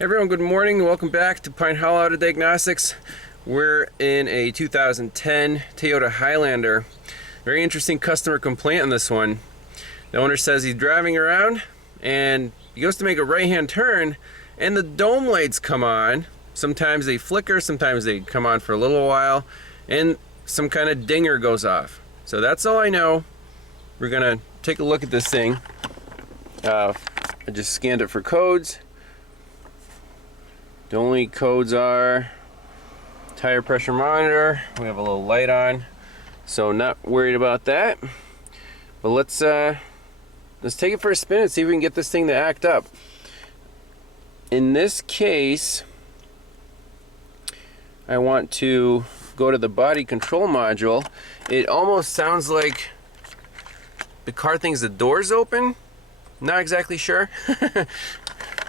Everyone, good morning. Welcome back to Pine Hollow Auto Diagnostics. We're in a 2010 Toyota Highlander. Very interesting customer complaint on this one. The owner says he's driving around and he goes to make a right-hand turn and the dome lights come on. Sometimes they flicker, sometimes they come on for a little while, and some kind of dinger goes off. So that's all I know. We're gonna take a look at this thing. I just scanned it for codes. The only codes are tire pressure monitor. We have a little light on, so not worried about that. But let's take it for a spin and see if we can get this thing to act up. In this case, I want to go to the body control module. It almost sounds like the car thinks the door's open. Not exactly sure.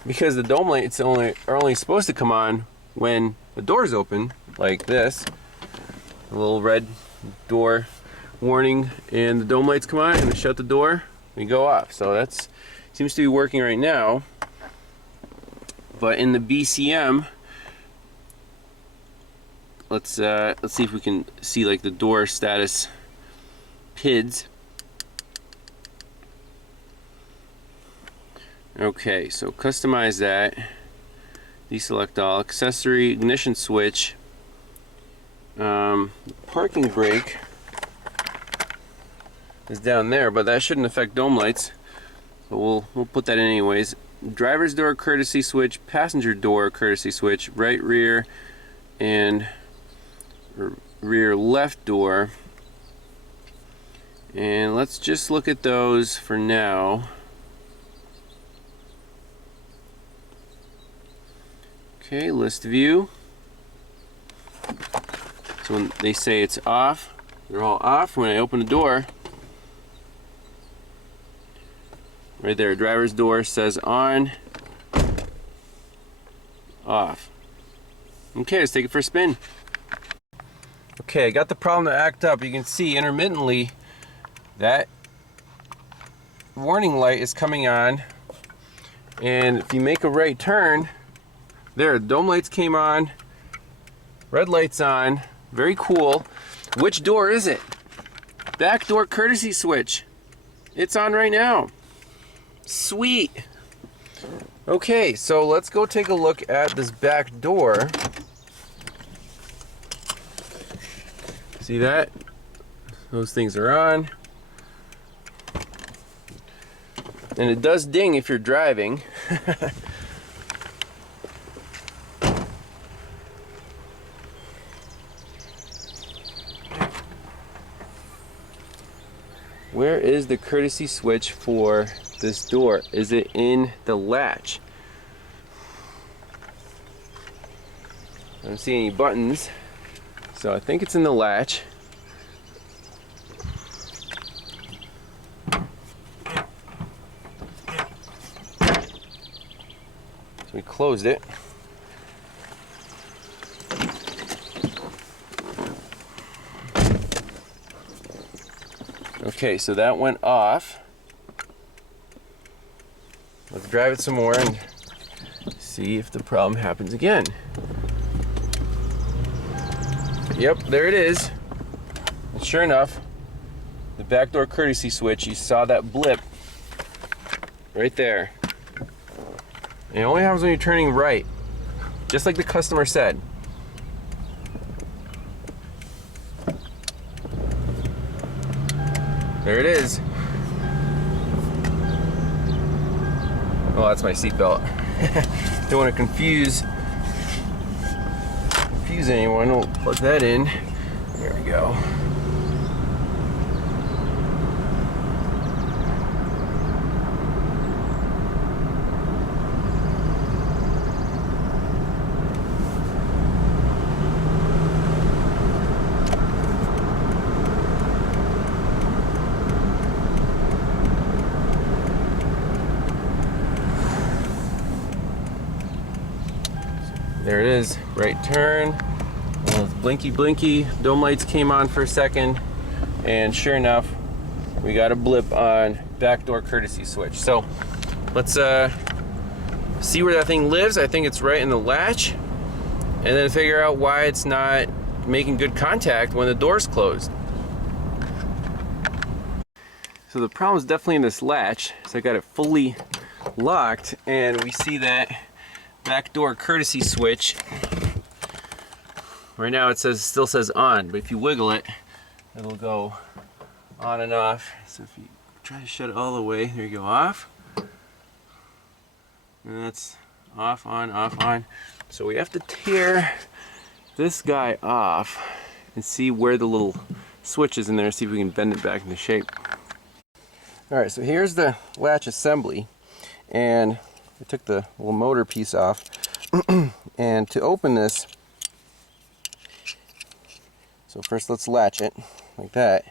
Because the dome lights are only supposed to come on when the door's open, like this. A little red door warning, and the dome lights come on, and shut the door, we go off. So that seems to be working right now. But in the BCM, let's see if we can see like the door status PIDs. Okay, so customize that. Deselect all. Accessory ignition switch. Parking brake is down there, but that shouldn't affect dome lights. But we'll put that in anyways. Driver's door courtesy switch, passenger door courtesy switch, right rear and rear left door. And let's just look at those for now. Okay, list view. So when they say it's off, they're all off. When I open the door, right there, driver's door says on, off. Okay, let's take it for a spin. Okay, I got the problem to act up. You can see intermittently that warning light is coming on, and if you make a right turn, there, dome lights came on, red lights on, very cool. Which door is it? Back door courtesy switch. It's on right now. Sweet. Okay, so let's go take a look at this back door. See that? Those things are on. And it does ding if you're driving. Where is the courtesy switch for this door? Is it in the latch? I don't see any buttons, so I think it's in the latch. So we closed it. Okay, so that went off. Let's drive it some more and see if the problem happens again. Yep, there it is. And sure enough, the back door courtesy switch, you saw that blip right there. And it only happens when you're turning right, just like the customer said. There it is. Oh, that's my seatbelt. Don't want to confuse anyone. We'll plug that in. There we go. There it is, right turn. Blinky blinky, dome lights came on for a second, and sure enough, we got a blip on backdoor courtesy switch. So let's see where that thing lives. I think it's right in the latch, and then figure out why it's not making good contact when the door's closed. So the problem is definitely in this latch. So I got it fully locked, and we see that back door courtesy switch. Right now it still says on, but if you wiggle it, it'll go on and off. So if you try to shut it all the way, there you go, off. And that's off, on, off, on. So we have to tear this guy off and see where the little switch is in there, see if we can bend it back into shape. Alright, so here's the latch assembly, and I took the little motor piece off. And to open this, so first let's latch it like that,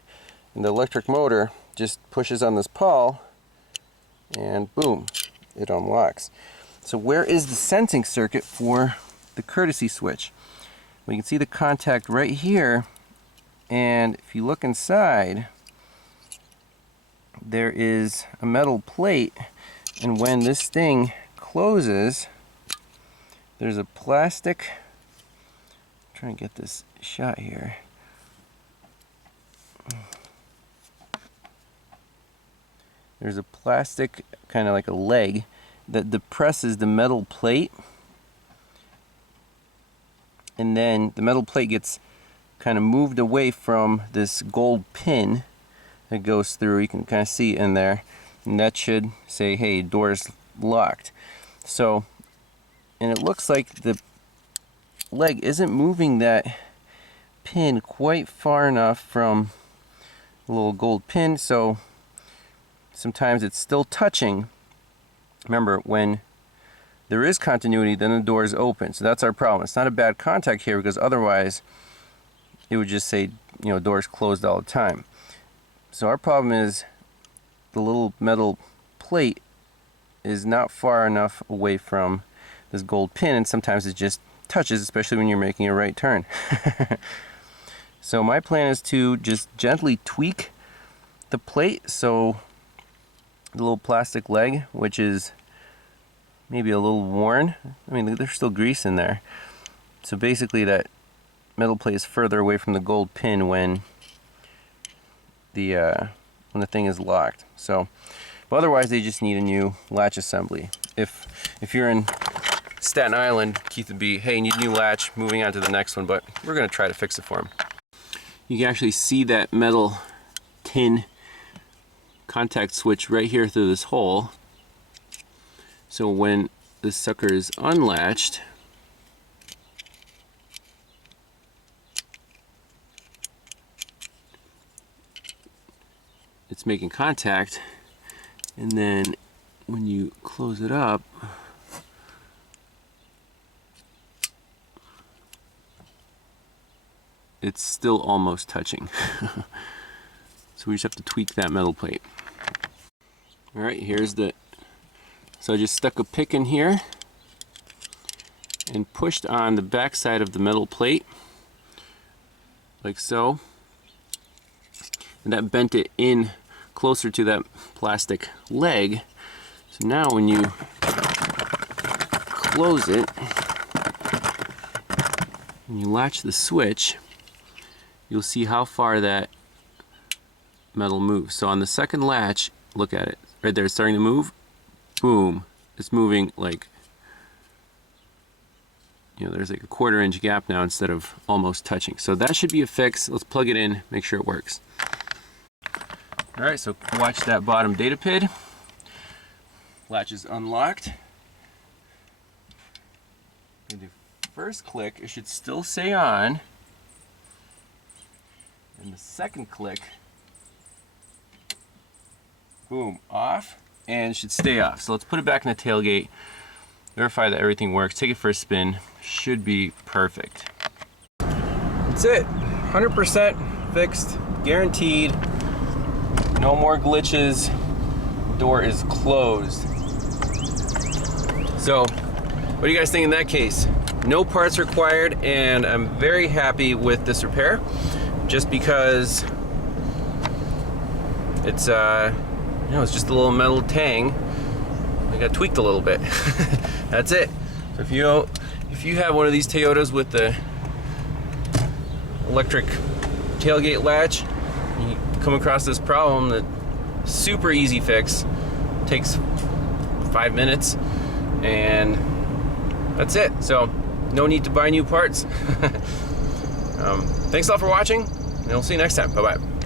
and the electric motor just pushes on this pawl, and boom, it unlocks. So where is the sensing circuit for the courtesy switch? We can see the contact right here, and if you look inside, there is a metal plate, and when this thing closes, there's a plastic, I'm trying to get this shot here. There's a plastic, kind of like a leg, that depresses the metal plate, and then the metal plate gets kind of moved away from this gold pin that goes through. You can kind of see it in there, and that should say, hey, door's locked. So, and it looks like the leg isn't moving that pin quite far enough from the little gold pin, so sometimes it's still touching. Remember, when there is continuity, then the door is open. So that's our problem. It's not a bad contact here, because otherwise it would just say, you know, door's closed all the time. So our problem is the little metal plate is not far enough away from this gold pin, and sometimes it just touches, especially when you're making a right turn. So my plan is to just gently tweak the plate, so the little plastic leg, which is maybe a little worn, I mean, there's still grease in there, so basically that metal plate is further away from the gold pin when the thing is locked. So, but otherwise they just need a new latch assembly. If you're in Staten Island, Keith would be, hey, you need a new latch, moving on to the next one, but we're going to try to fix it for him. You can actually see that metal tin contact switch right here through this hole. So when this sucker is unlatched, it's making contact, and then when you close it up, it's still almost touching. So we just have to tweak that metal plate. Alright, here's the, so I just stuck a pick in here and pushed on the back side of the metal plate, like so. And that bent it in closer to that plastic leg. So now when you close it, when you latch the switch, you'll see how far that metal moves. So on the second latch, look at it. Right there, it's starting to move. Boom. It's moving like, you know, there's like a 1/4 inch gap now instead of almost touching. So that should be a fix. Let's plug it in, make sure it works. Alright, so watch that bottom data pid. Latch is unlocked. And the first click, it should still say on. And the second click, boom, off, and it should stay off. So let's put it back in the tailgate, verify that everything works, take it for a spin, should be perfect. That's it, 100% fixed, guaranteed, no more glitches, door is closed. So, what do you guys think in that case? No parts required, and I'm very happy with this repair, just because it's you know, it's just a little metal tang. It got tweaked a little bit. That's it. So if you have one of these Toyotas with the electric tailgate latch, you come across this problem, that super easy fix, takes 5 minutes, and that's it. So no need to buy new parts. Thanks a lot for watching, and we'll see you next time. Bye bye.